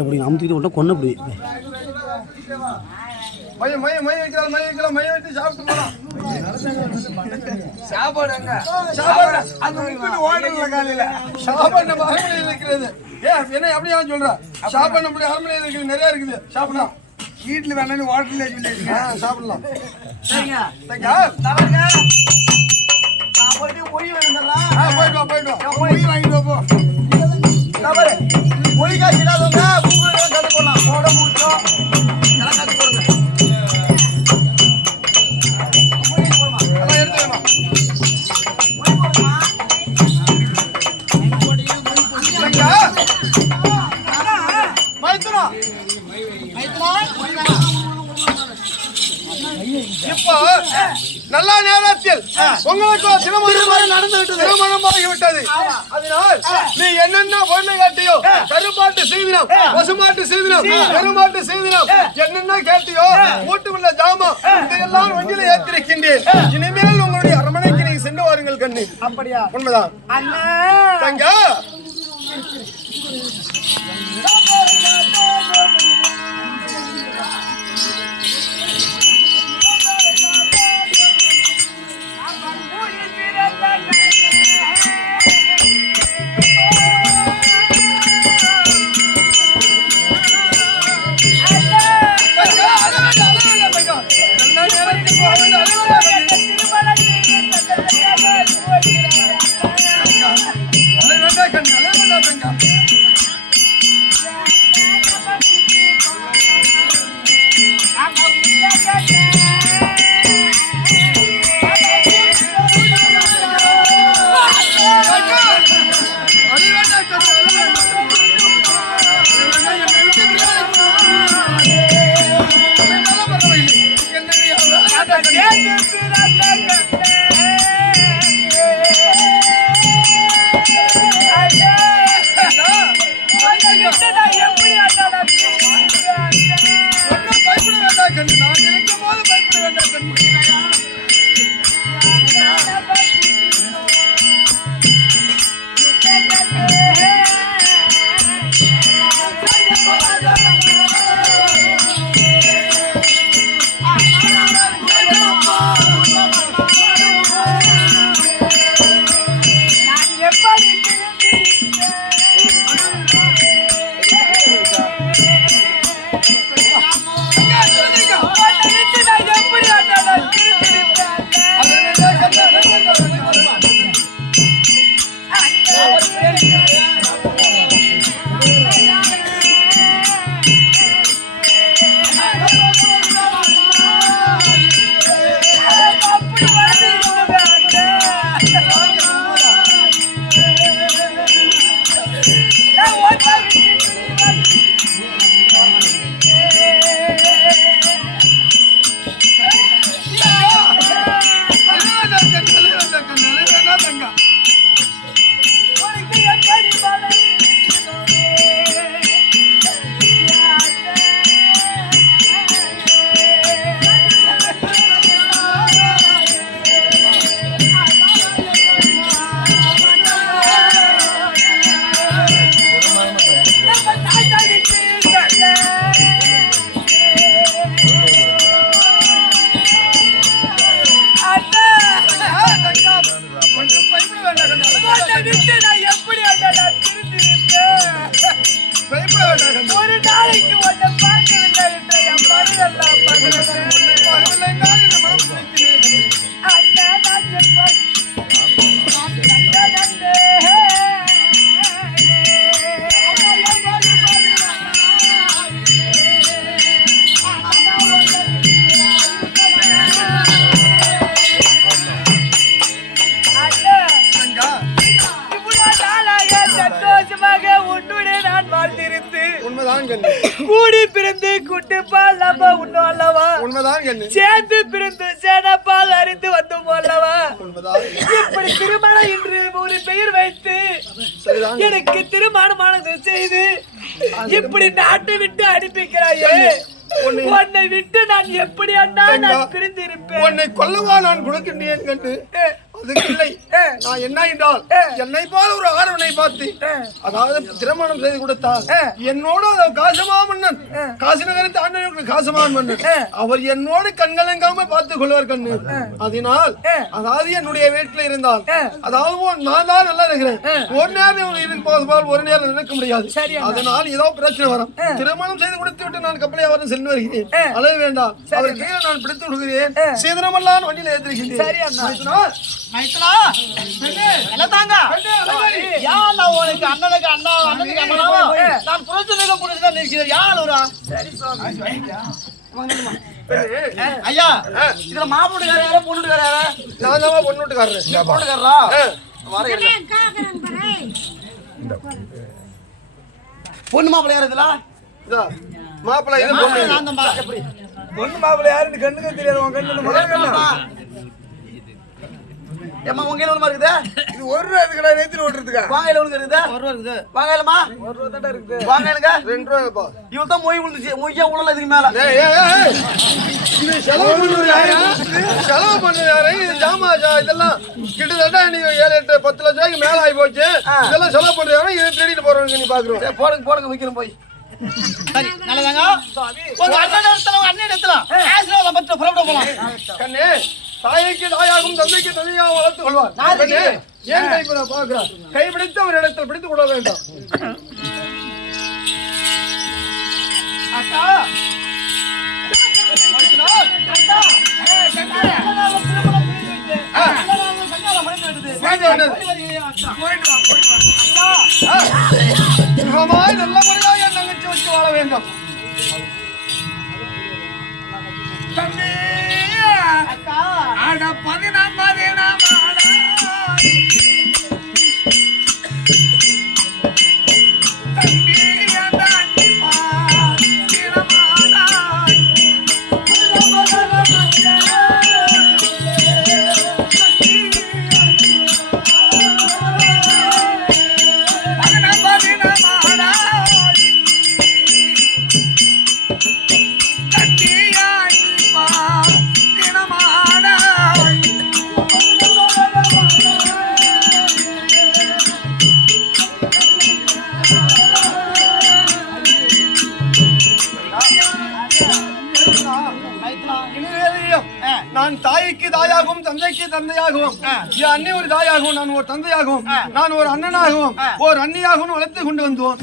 எப்படி அமுத்திட்டு விட்டா கொண்டு அப்படி சாப்பாடு என்ன அப்படியா சொல்ற சாப்பாடு அப்படி அரண்மனையில் இருக்குது நிறைய இருக்குது சாப்பிடலாம் வீட்டுல வேணாலும் ஹோட்டல்ல சாப்பிடலாம் மொழி காசு இல்லாதவங்க கதை போடலாம் போட முடியும் இப்போ நல்ல நேரத்தில் உங்களுக்கு திருமணமாகிவிட்டது. அதனால் நீ என்னென்ன பொருளை காட்டியோ கருமாட்டு செய்தினம் பசுமாட்டு செய்தினம் பெருமாட்டு செய்தினம் என்னென்ன கேட்டியோ வீட்டு உள்ள ஜாமான் இதையெல்லாம் வங்கியில ஏற்றிருக்கின்றேன். இனிமேல் உங்களுடைய அரண்மனைக்கு நீங்க சென்று வாருங்கள் கண்ணு. அப்படியா? உண்மைதான் தங்க. ஒரு நாளைக்கு ஒன்றை பார்க்கவில்லை என்ற என் மனதெல்லாம் கூடி பிறந்து குட்டிப்பால் நம்ம உண்ணும் அல்லவா? சேர்ந்து பிறந்து சேனப்பால் அறிந்து வந்தோம் அல்லவா? இப்படி திருமணம் என்று ஒரு பெயர் வைத்து எனக்கு திருமணமானது செய்து இப்படி நாட்டை விட்டு அனுப்பிக்கிறாயே, உன்னை விட்டு நான் எப்படி அண்ணா நான் பிரிந்து இருப்பேன்? உன்னை கொல்லவா நான் கொடுக்கின்றேன் கண்டு அதுக்கு இல்லை. நான் என்ன என்றால் என்னை போல ஒரு ஆடவனை பார்த்து அதாவது திருமணம் செய்து கொடுத்தால் என்னோட காசமா மன்னன் காசி நகரத்து ஆண்டவனுக்கு காசமான் மன்னன் அவர் என்னோடு கண்கலங்காம பார்த்துக் கொள்வார் கண்ணு. அதனால் அதாவது என்னுடைய வீட்டில் இருந்தால் அதாவது நான் தான் நல்லா இருக்கிறேன். ஒரு நேரம் இருக்கும் ஒரு நேரம் நினைக்க முடியாது. அதனால் ஏதோ பிரச்சனை வரும். திருமணம் செய்து கொடுத்து விட்டு நான் கப்பலையா வரும் சென்று வருகிறேன். அழக வேண்டாம். அவர் கீழே நான் பிடித்து விடுகிறேன். சீதனமெல்லாம் வண்டியில் ஏற்றிருக்கிறேன். மைத்ரா என்ன தாங்க யார் உனக்கு அண்ணனுக்கு அண்ணா அண்ணனுக்கு அண்ணனாவா நான் புரட்சியாக புடிச்சுதான் நிற்கிறேன். யார் ஒரு சரி ஐயா இதுல மாப்பிட்டுக்கார யாரா பொண்ணுக்கார யாரா? நான் தான் பொண்ணுட்டுக்காரரு. பொண்ணுக்காரரா பொண்ணு மாப்பிள்ளை யாரு இதுல? மாப்பிள்ளை இது பொண்ணு மாப்பிள்ளை யாருன்னு கண்ணுக்கு தெரியாது. உன் கண்ணு ஏமா உங்க கையில ஒண்ணு இருக்குது? இது 1 ரூபா இருக்குடா நேத்தில ஓட்டுறதுக்கா. வாங்கையில ஒண்ணு இருக்குது? 1 ரூபா இருக்குது. வாங்கையிலமா 1 ரூபா தான்டா இருக்குது. வாங்கையிலங்க 2 ரூபாய்ப்பா. இவன் தான் மொய் விழுந்துச்சு. மொய்யா உள்ள இதுக்கு மேல. இது செலவு பண்ணுறது யாரு? செலவு பண்ணுறது யாரு? இது ஜாமா இதெல்லாம் கிட்டத்தட்ட நீங்க 7, 8, 10 லட்சம் ரூபாய்க்கு மேல ஆகி போச்சு. இதெல்லாம் செலவு பண்றது யாரு? இதை தேடிட்டு போறவங்க நீ பாக்குறோம். போடுங்க வைக்கிறோம் போய். சரி நல்லதாங்க. ஒரு அண்ணன் எடுத்துலாம் அண்ணன் எடுத்துலாம். ஆசிரமம் பத்தி புறப்பட போலாம். கண்ணே தாய்க்கு தாயாகும் தந்தைக்கு தந்தையாக வளர்த்து கொள்வார். ஏன் கைப்பிட பாக்குறார்? கைப்பிடித்து அவர் இடத்தில் பிடித்துக் கொள்ள வேண்டாம். அக்கா நல்ல முறையாக என் தங்கச்சி வச்சு வாழ வேண்டும். நான் தாய்க்கு தாயாகவும் தந்தைக்கு தந்தையாகவும் என் அண்ணி ஒரு தாயாகவும் நான் ஒரு தந்தையாகவும் நான் ஒரு அண்ணனாகவும் ஒரு அண்ணியாகவும் வளர்த்து கொண்டு வந்தோம்.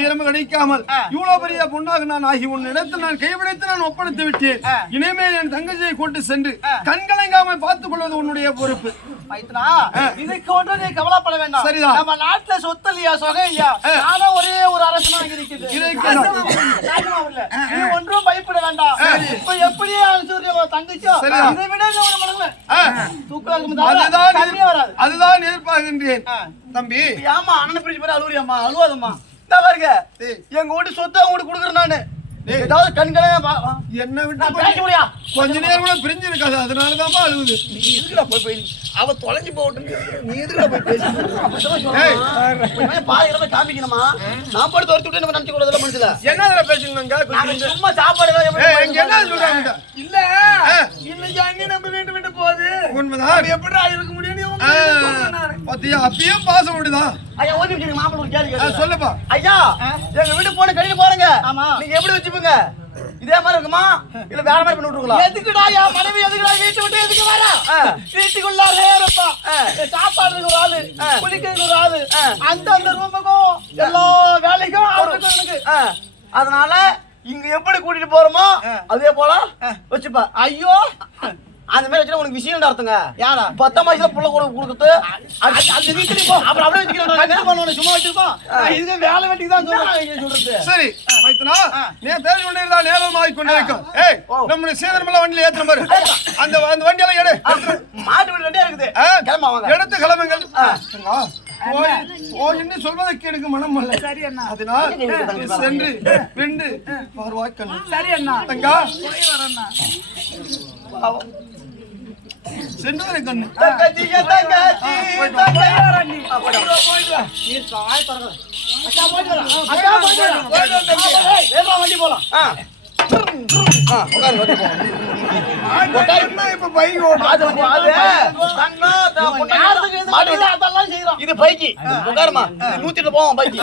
ஈரம் கிடைக்காமல் இவ்வளவு பெரிய பொண்ணாக நான் ஆகி உன் இடத்தில் நான் கைவிடைத்து நான் ஒப்படைத்து விட்டேன். இனிமேல் என் தங்கச்சியை கொண்டு சென்று கண்கலங்காமல் பார்த்துக் கொள்வது உன்னுடைய பொறுப்பு. இதுக்கு ஒன்று நீ கவலைப்பட வேண்டாம். சரிதான். நம்ம நாட்டுல சொத்து இல்லையா சொகை இல்லையா ஆனா ஒரே ஒரு அரசனா இருக்குது. நீ ஒன்றும் பயப்பட வேண்டாம். இப்ப எப்படியே தங்கச்சோ இதை விட ஒரு மடங்கு அதுதான் எதிர்பார்க்கின்றேன் தம்பி. ஆமா அண்ணன் பிரிச்சு போய் அழுவுறியாமா? அழுவாதம்மா. பாருங்க எங்க வீட்டு சொத்தை உங்களுக்கு கொடுக்குறேன் நானு. ஏதாவது கண்களை என்ன விட்டு கொஞ்ச நேரம் கூட பிரிஞ்சு இருக்காது. அதனாலதான் அழுகுது. நீ எதுக்குடா போய் அவ தொலைஞ்சு போகட்டும். நீ எதுக்குடா போய் பேசி பாதிக்கிழமை காமிக்கணுமா? நான் படுத்து வரைச்சு விட்டு நினைச்சு கூடாது மனசுல என்ன பேசுங்க. சும்மா சாப்பாடு என்ன சொல்றாங்க? இல்ல இன்னைக்கு அண்ணி நம்ம வீட்டு விட்டு போகுது. உண்மைதான். எப்படிடா இருக்க முடியும்? பாத்தியா அப்பயும் பாசம் விடுதான். ஐயா ஓடி வச்சுங்க மாப்பிள்ள ஒரு கேள்வி சொல்லுப்பா. ஐயா எங்க வீட்டு போன கடையில போறங்க. நீங்க எப்படி வச்சுப்பீங்க? இதே மாதிரி இருக்குமா இல்ல வேற மாதிரி பண்ணி விட்டுருங்களா? எதுக்குடா யா மனைவி எதுக்குடா வீட்டு விட்டு எதுக்கு வர? வீட்டுக்குள்ளாரே இருப்பா. சாப்பாடுக்கு ஒரு ஆளு, குளிக்கிறதுக்கு ஒரு ஆளு, அந்த ரூமுக்கும் எல்லா வேலைக்கும் அவருக்கு எனக்கு. அதனால இங்க எப்படி கூட்டிட்டு போறோமோ அதே போல வச்சுப்பா. ஐயோ அந்த மாதிரி வச்சு உனக்கு விஷயம் அர்த்தங்க. யாரா 10 மாசத்துல புள்ள கொடுத்து அந்த வீட்டுக்கு போ. அப்புறம் அப்படியே வச்சுக்கிறோம். சும்மா வச்சிருக்கோம். இது வேலை வெட்டிக்கு தான் சொல்றது. சரி மைத்தனா நீ பேர் கொண்டே இருந்தா நேரம் ஆகி கொண்டே இருக்கும். ஏய் நம்மளுடைய சேதனமல்ல வண்டியில ஏத்துற பாரு. அந்த வண்டியெல்லாம் எடு. மாட்டு வண்டி ரெண்டே இருக்குது. கிளம்ப வாங்க. எடுத்து கிளம்புங்கள். ஓன்னு சொல்வதற்கு எனக்கு மனம் அல்ல. சரி அண்ணா. அதனால் சென்று வென்று பார்வாக்கணும். சரி அண்ணா. தங்கா போய் வரண்ணா. சென்று வரை கண்ணு. தங்கச்சி தங்கச்சி போய் வர நீ. போயிட்டு வா. நீ சாய் பரவ. அக்கா போயிட்டு வர. அக்கா போயிட்டு வர. வேகமா வண்டி போலாம். உட்காரு வண்டி போ. இப்ப பைக் ஓடு. அது தங்கா அதெல்லாம் செய்யறோம். இது பைக்கி உட்காருமா 108 போவோம் பைக்கி.